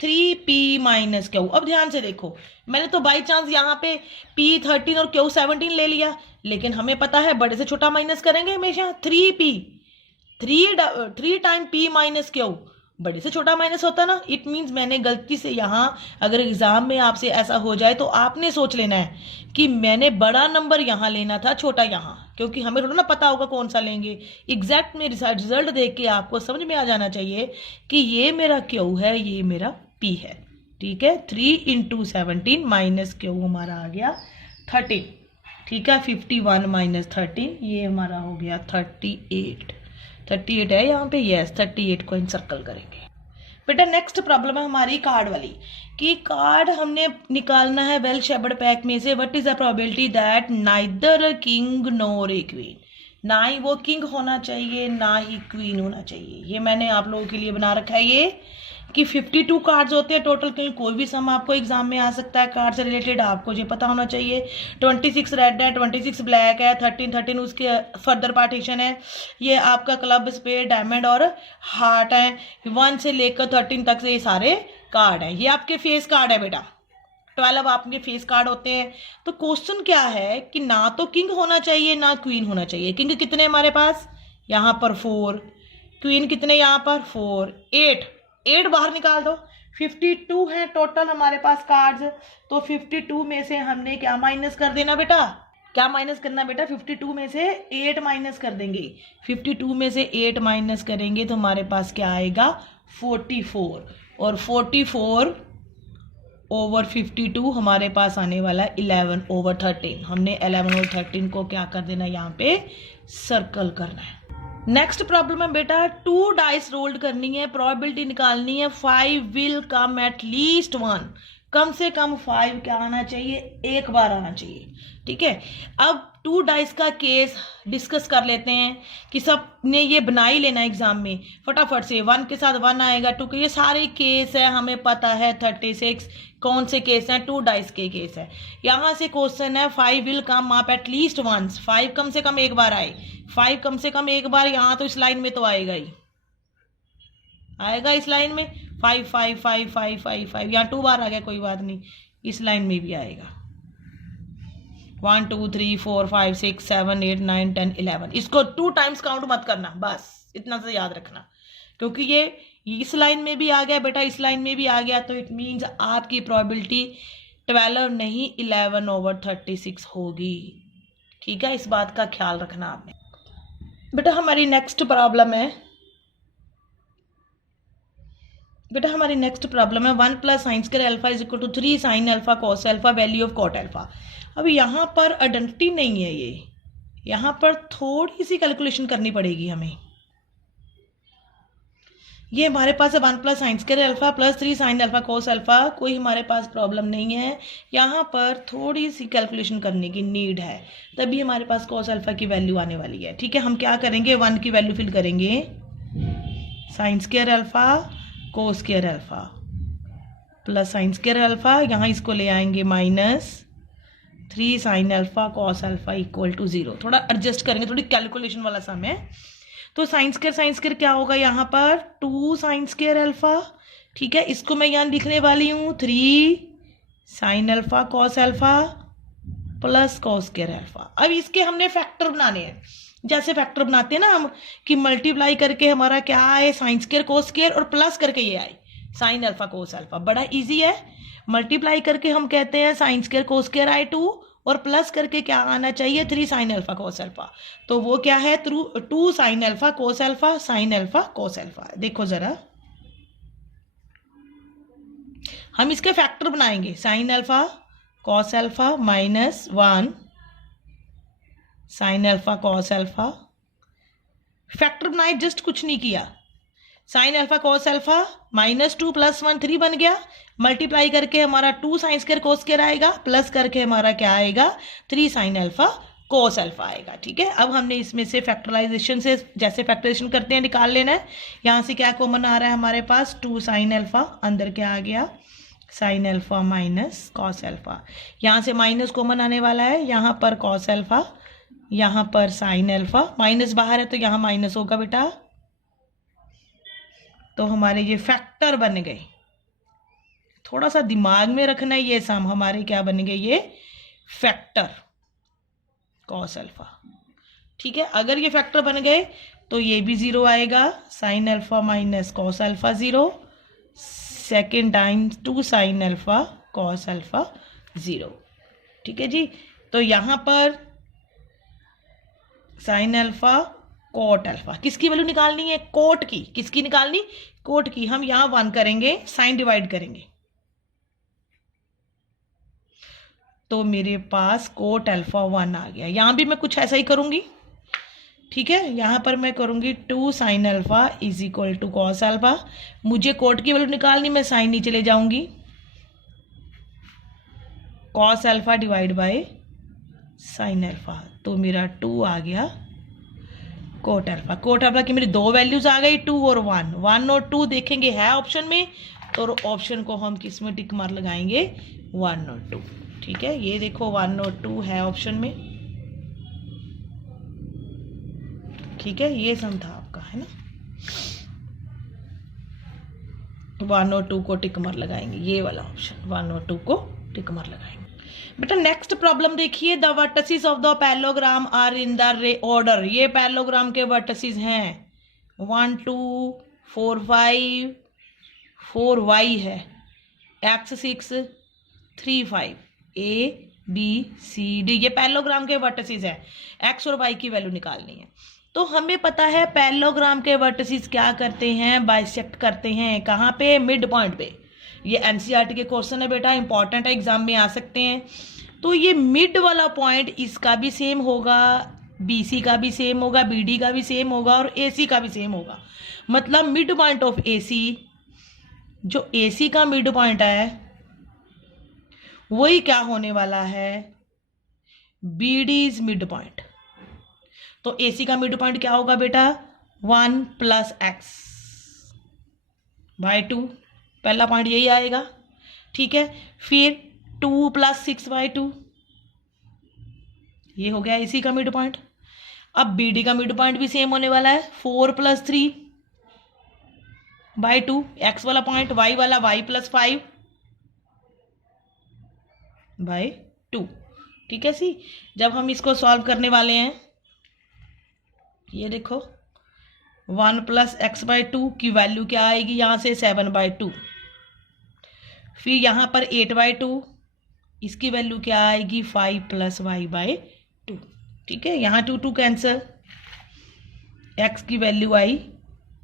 3p माइनस क्यू। अब ध्यान से देखो, मैंने तो बाई चांस यहाँ पे p 13 और q 17 ले लिया, लेकिन हमें पता है बड़े से छोटा माइनस करेंगे हमेशा, 3 टाइम p माइनस क्यू, बड़े से छोटा माइनस होता ना। इट मीन्स मैंने गलती से यहाँ, अगर एग्जाम में आपसे ऐसा हो जाए तो आपने सोच लेना है कि मैंने बड़ा नंबर यहाँ लेना था, छोटा यहाँ, क्योंकि हमें थोड़ा ना पता होगा कौन सा लेंगे। एग्जैक्ट में रिजल्ट देख के आपको समझ में आ जाना चाहिए कि ये मेरा क्यू है, ये मेरा p है, ठीक है। 3 × 17 माइनस क्यू हमारा आ गया 13, ठीक है। 51 माइनस 13 ये हमारा हो गया 38 है यहाँ पे, यस 38 को इनसर्कल करेंगे। बेटा नेक्स्ट प्रॉब्लम है हमारी कार्ड वाली, कि कार्ड हमने निकालना है वेल शेप्ड पैक में से what is the probability that neither king nor a queen, ना ही वो किंग होना चाहिए ना ही क्वीन होना चाहिए। ये मैंने आप लोगों के लिए बना रखा है ये कि 52 कार्ड्स होते हैं टोटल, कहीं कोई भी सम आपको एग्जाम में आ सकता है कार्ड से रिलेटेड, आपको ये पता होना चाहिए। 26 रेड है, 26 ब्लैक है, 13 उसके फर्दर पार्टीशन है, ये आपका क्लब स्पेड डायमंड और हार्ट है, 1 से लेकर 13 तक से ये सारे कार्ड हैं। ये आपके फेस कार्ड है बेटा, 12 आपके फेस कार्ड होते हैं। तो क्वेश्चन क्या है कि ना तो किंग होना चाहिए ना क्वीन होना चाहिए। किंग कितने हमारे पास यहाँ पर 4, क्वीन कितने यहाँ पर 4, 8 बाहर निकाल दो। 52 है टोटल हमारे पास कार्ड्स, तो 52 में से हमने क्या माइनस कर देना बेटा, क्या माइनस करना बेटा, 52 में से 8 माइनस कर देंगे। 52 में से 8 माइनस करेंगे तो हमारे पास क्या आएगा 44, और 44 ओवर 52 हमारे पास आने वाला 11/13। हमने 11/13 को क्या कर देना, यहाँ पे सर्कल करना है। नेक्स्ट प्रॉब्लम है बेटा 2 डाइस रोल्ड करनी है, प्रोबेबिलिटी निकालनी है 5 विल कम एट लीस्ट 1, कम से कम 5 क्या आना चाहिए, एक बार आना चाहिए। ठीक है, अब 2 डाइस का केस डिस्कस कर लेते हैं कि सब ने ये बना ही लेना एग्जाम में फटाफट से। 1 के साथ 1 आएगा, 2 के, ये सारे केस है हमें पता है। 36 कौन से केस हैं, 2 डाइस के केस है। यहाँ से क्वेश्चन है 5 will come up at least once, 5 कम से कम एक बार आए, 5 कम से कम एक बार। यहाँ तो इस लाइन में तो आएगा ही, आएगा इस लाइन में 5 5 5 5 5 5, यहाँ 2 बार आ गया, कोई बात नहीं, इस लाइन में भी आएगा। 1 2 3 4 5 6 7 8 9 10 11, इसको 2 टाइम्स काउंट मत करना, बस इतना से याद रखना, क्योंकि ये इस लाइन में भी आ गया बेटा, इस लाइन में भी आ गया, तो इट मीन्स आपकी प्रोबेबिलिटी 12 नहीं 11/36 होगी। ठीक है, इस बात का ख्याल रखना आपने। बेटा हमारी नेक्स्ट प्रॉब्लम है 1 + sin² alpha = 3 sin alpha cos alpha value of cot alpha. अब यहाँ पर आइडेंटिटी नहीं है, ये यहाँ पर थोड़ी सी कैलकुलेशन करनी पड़ेगी हमें। ये हमारे पास है 1 + sin² alpha + 3 sin alpha cos alpha, कोई हमारे पास प्रॉब्लम नहीं है। यहाँ पर थोड़ी सी कैलकुलेशन करने की नीड है, तभी हमारे पास cos अल्फा की वैल्यू आने वाली है। ठीक है, हम क्या करेंगे, 1 की वैल्यू फिल करेंगे, sin² alpha cos² alpha plus sin² alpha, यहाँ इसको ले आएंगे -3 sin अल्फा cos अल्फा = 0। थोड़ा एडजस्ट करेंगे, थोड़ी कैलकुलेशन वाला सम है। तो sin² क्या होगा, यहाँ पर 2 sin² अल्फा। ठीक है, इसको मैं यहाँ लिखने वाली हूँ 3 sin alpha cos alpha plus cos² alpha. अब इसके हमने फैक्टर बनाने हैं, जैसे फैक्टर बनाते हैं ना हम, कि मल्टीप्लाई करके हमारा क्या आए sin² cos² और प्लस करके ये आए sin अल्फा cos अल्फा। बड़ा इजी है, मल्टीप्लाई करके हम कहते हैं sin² cos² आए 2 और प्लस करके क्या आना चाहिए 3 sin अल्फा cos अल्फा। तो वो क्या है 2 sin alpha cos alpha sin alpha cos alpha. देखो जरा, हम इसके फैक्टर बनाएंगे, sin alpha cos alpha -1 sin alpha cos alpha. Factor बनाए, जस्ट कुछ नहीं किया। sin अल्फा cos अल्फा -2 + 1 3 बन गया, मल्टीप्लाई करके हमारा 2 sin² cos² आएगा, प्लस करके हमारा क्या आएगा 3 sin अल्फा cos अल्फा आएगा। ठीक है, अब हमने इसमें से फैक्टराइजेशन से जैसे फैक्टराइजेशन करते हैं निकाल लेना है। यहाँ से क्या कॉमन आ रहा है हमारे पास 2 sin अल्फा, अंदर क्या आ गया sin अल्फा -cos अल्फा। यहाँ से माइनस कॉमन आने वाला है, यहाँ पर cos अल्फा, यहाँ पर sin अल्फा, माइनस बाहर है तो यहाँ माइनस होगा बेटा। तो हमारे ये फैक्टर बन गए, थोड़ा सा दिमाग में रखना है, ये सम हमारे क्या बन गए, ये फैक्टर cos अल्फा। ठीक है, अगर ये फैक्टर बन गए तो ये भी 0 आएगा, sin alpha -cos alpha 0, second time 2 sin alpha cos alpha 0। ठीक है जी, तो यहाँ पर sin अल्फा cot अल्फा, किसकी वैल्यू निकालनी है, कोट की। किसकी निकालनी, कोट की। हम यहाँ 1 करेंगे, साइन डिवाइड करेंगे, तो मेरे पास कोट अल्फा 1 आ गया। यहाँ भी मैं कुछ ऐसा ही करूंगी। ठीक है, यहाँ पर मैं करूंगी 2 sin अल्फा = cos अल्फा। मुझे कोट की वैल्यू निकालनी, मैं साइन नीचे ले जाऊंगी, cos अल्फा / sin अल्फा, तो मेरा 2 आ गया कोट अल्फा। कोट अल्फा की मेरी 2 वैल्यूज आ गई, 2 और 1। 1 और 2 देखेंगे है ऑप्शन में, तो ऑप्शन को हम किस में टिक मार लगाएंगे, 1 और 2। ठीक है, ये देखो 1 और 2 है ऑप्शन में। ठीक है, ये सम था आपका, है ना। 1 और 2 को टिक मार लगाएंगे, ये वाला ऑप्शन 1 और 2 को टिक मार लगाएंगे। बेटा नेक्स्ट प्रॉब्लम देखिए, the vertices of the parallelogram are in the order. ये पैरेललोग्राम के वर्टिसेस हैं 1 2 4 5 4 y है, x 6 3 5 a b c d, ये पैरेललोग्राम के वर्टिसेस है। x और y की वैल्यू निकालनी है। तो हमें पता है पैरेललोग्राम के वर्टिसेस क्या करते हैं, बाइसेक्ट करते हैं। कहाँ पे, मिड पॉइंट पे। ये एनसीईआरटी के क्वेश्चन है बेटा, इंपॉर्टेंट है, एग्जाम में आ सकते हैं। तो ये मिड वाला पॉइंट इसका भी सेम होगा, बीसी का भी सेम होगा, बीडी का भी सेम होगा और एसी का भी सेम होगा। मतलब मिड पॉइंट ऑफ एसी, जो एसी का मिड पॉइंट है वही क्या होने वाला है, B D is mid point. तो ए सी का मिड पॉइंट क्या होगा बेटा, 1 + x/2, पहला पॉइंट यही आएगा। ठीक है, फिर 2 + 6/2, ये हो गया इसी का मिड पॉइंट। अब बी डी का मिड पॉइंट भी सेम होने वाला है, 4 + 3/2, x वाला पॉइंट, y वाला y + 5/2। ठीक है सी, जब हम इसको सॉल्व करने वाले हैं, ये देखो 1 + x/2 की वैल्यू क्या आएगी यहाँ से, 7/2। फिर यहाँ पर 8/2, इसकी वैल्यू क्या आएगी, 5 + y/2। ठीक है, यहाँ 2 कैंसल, x की वैल्यू आई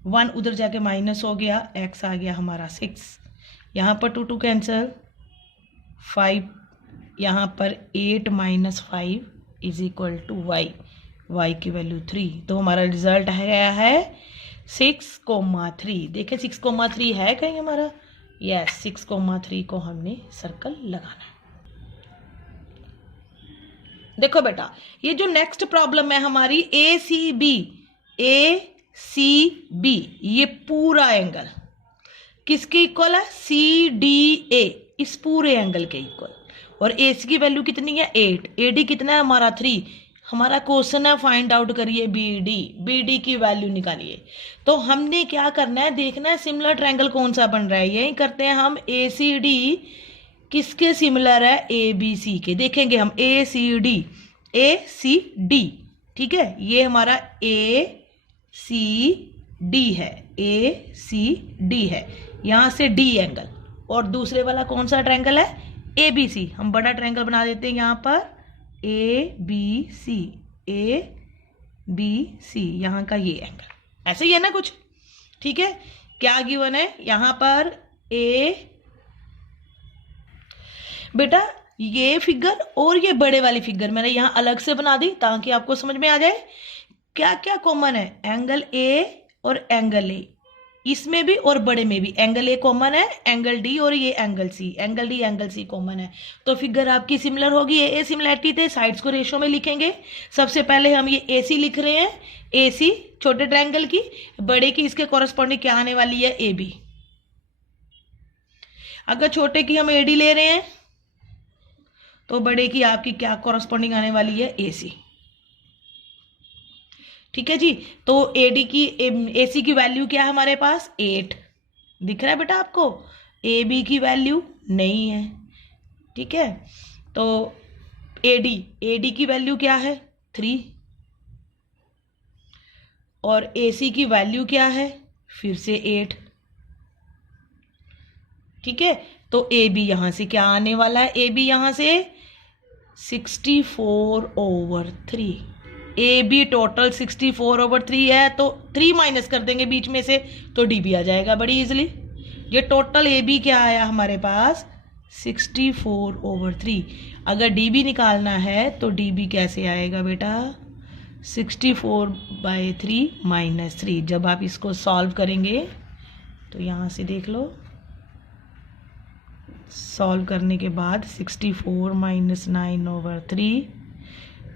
1, उधर जाके माइनस हो गया, x आ गया हमारा 6। यहाँ पर 2 कैंसल, 5, यहाँ पर 8 - 5 = y, y की वैल्यू 3। तो हमारा रिजल्ट है 6,3। देखें 6,3 है कहीं हमारा, यस 6,3 को हमने सर्कल लगाना है। देखो बेटा, ये जो नेक्स्ट प्रॉब्लम है हमारी, ACB, ये पूरा एंगल किसके इक्वल है, CDA, इस पूरे एंगल के इक्वल। और AC की वैल्यू कितनी है, 8, AD कितना है हमारा 3। हमारा क्वेश्चन है फाइंड आउट करिए BD की वैल्यू निकालिए। तो हमने क्या करना है, देखना है सिमिलर ट्रायंगल कौन सा बन रहा है। यही करते हैं हम, ACD किसके सिमिलर है, ABC के। देखेंगे हम ACD, ठीक है, ये हमारा ACD है, ACD है, यहाँ से D एंगल। और दूसरे वाला कौन सा ट्रायंगल है, ABC। हम बड़ा ट्रायंगल बना देते हैं यहाँ पर, ABC, यहाँ का ये एंगल, ऐसे ही है ना कुछ। ठीक है, क्या गिवन है यहाँ पर, बेटा ये फिगर और ये बड़े वाली फिगर मैंने यहाँ अलग से बना दी ताकि आपको समझ में आ जाए क्या क्या कॉमन है। एंगल A और एंगल A, इसमें भी और बड़े में भी एंगल A कॉमन है, एंगल D और ये angle C, angle D angle C common है। तो फिगर आपकी सिमिलर होगी। ए सिमिलरिटी थे, साइड्स को रेशो में लिखेंगे। सबसे पहले हम ये AC लिख रहे हैं, AC छोटे ट्रायंगल की, बड़े की इसके कॉरस्पॉन्डिंग क्या आने वाली है, AB। अगर छोटे की हम AD ले रहे हैं तो बड़े की आपकी क्या कॉरस्पॉन्डिंग आने वाली है, AC। ठीक है जी, तो AD की AC की वैल्यू क्या है हमारे पास, 8 दिख रहा है बेटा आपको। AB की वैल्यू नहीं है। ठीक है, तो AD की वैल्यू क्या है, 3। और AC की वैल्यू क्या है, फिर से 8। ठीक है, तो AB यहां से क्या आने वाला है, AB यहां से 64/3। AB टोटल 64/3 है, तो 3 माइनस कर देंगे बीच में से तो DB आ जाएगा बड़ी इजीली। ये टोटल AB क्या आया हमारे पास, 64/3। अगर DB निकालना है तो DB कैसे आएगा बेटा, 64/3 - 3। जब आप इसको सॉल्व करेंगे तो यहाँ से देख लो, सॉल्व करने के बाद 64 - 9/3,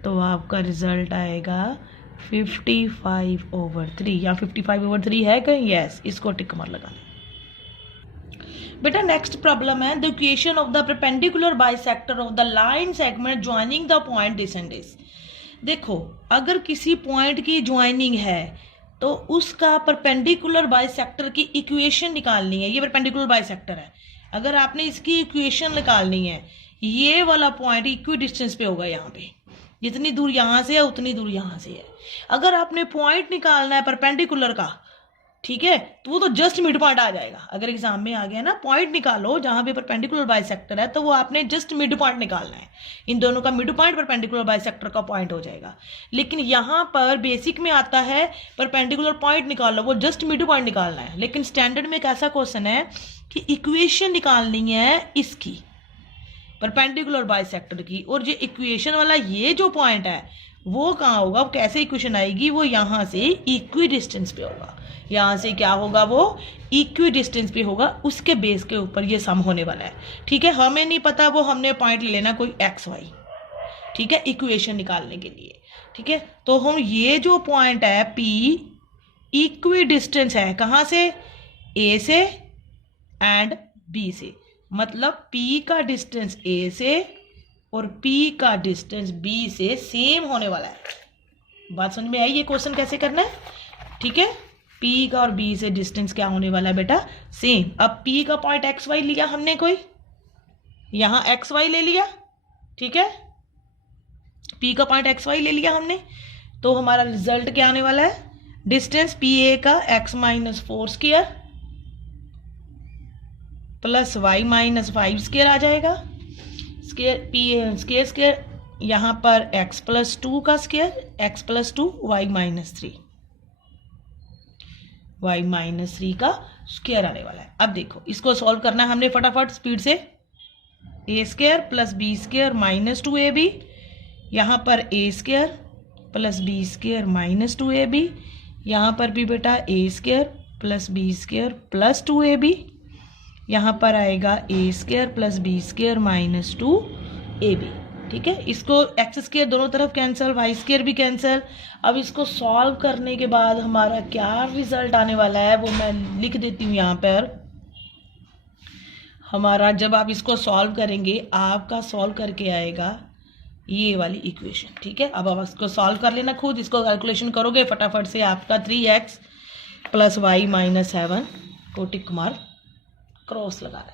तो आपका रिजल्ट आएगा 55/3। या 55/3 है कहीं, यस, इसको टिक मार लगा। बेटा नेक्स्ट प्रॉब्लम है, the equation of the perpendicular bisector of the line segment joining the point this and this. देखो, अगर किसी पॉइंट की ज्वाइनिंग है तो उसका परपेंडिकुलर बाइसेक्टर की इक्वेशन निकालनी है। ये परपेंडिकुलर बाइसेक्टर है, अगर आपने इसकी इक्वेशन निकालनी है, ये वाला पॉइंट इक्वी डिस्टेंस पे होगा, यहाँ पे जितनी दूर यहाँ से है उतनी दूर यहाँ से है। अगर आपने पॉइंट निकालना है परपेंडिकुलर का, ठीक है, तो वो तो जस्ट मिड पॉइंट आ जाएगा। अगर एग्जाम में आ गया ना, पॉइंट निकालो जहां पे परपेंडिकुलर बाइसेक्टर है, तो वो आपने जस्ट मिड पॉइंट निकालना है। इन दोनों का मिड पॉइंट परपेंडिकुलर बाइसेक्टर का पॉइंट हो जाएगा। लेकिन यहाँ पर बेसिक में आता है परपेंडिकुलर पॉइंट निकालो, वो जस्ट मिड पॉइंट निकालना है। लेकिन स्टैंडर्ड में एक ऐसा क्वेश्चन है कि इक्वेशन निकालनी है इसकी, परपेंडिकुलर बाइसेक्टर की, और जो इक्वेशन वाला ये जो पॉइंट है वो कहाँ होगा, कैसे इक्वेशन आएगी, वो यहाँ से इक्वी डिस्टेंस पे होगा। यहाँ से क्या होगा, वो इक्वी डिस्टेंस पे होगा, उसके बेस के ऊपर ये सम होने वाला है। ठीक है, हमें नहीं पता, वो हमने पॉइंट ले लेना कोई एक्स वाई, ठीक है, इक्वेशन निकालने के लिए। ठीक है, तो हम ये जो पॉइंट है पी इक्वी डिस्टेंस है कहाँ से, ए से एंड बी से, मतलब पी का डिस्टेंस ए से और पी का डिस्टेंस बी से सेम होने वाला है। बात समझ में आई, ये क्वेश्चन कैसे करना है। ठीक है, पी का और बी से डिस्टेंस क्या होने वाला है बेटा, सेम। अब पी का पॉइंट एक्स वाई लिया हमने, कोई यहां एक्स वाई ले लिया, ठीक है, पी का पॉइंट एक्स वाई ले लिया हमने, तो हमारा रिजल्ट क्या आने वाला है, डिस्टेंस पी ए का X minus 4 square plus Y minus 5 square आ जाएगा। स्क्वायर पी स्क्वायर स्क्वायर यहाँ पर x प्लस 2 का square, x plus 2 y minus 3, y minus 3 का स्क्वायर आने वाला है। अब देखो इसको सॉल्व करना है हमने फटाफट स्पीड से। A square plus B square minus 2ab, यहाँ पर A square plus B square minus 2ab, यहाँ पर भी बेटा A square plus B square plus 2ab, यहाँ पर आएगा A square plus B square minus 2ab। ठीक है, इसको एक्स स्क्वायर दोनों तरफ कैंसिल, वाई स्क्वायर भी कैंसिल। अब इसको सॉल्व करने के बाद हमारा क्या रिजल्ट आने वाला है वो मैं लिख देती हूँ यहाँ पर। हमारा जब आप इसको सॉल्व करेंगे, आपका सॉल्व करके आएगा ये वाली इक्वेशन। ठीक है, अब आप इसको सॉल्व कर लेना खुद, इसको कैलकुलेशन करोगे फटाफट से, आपका 3x प्लस वाई माइनस 7 को टिक मार्क क्रॉस लगा रहा है।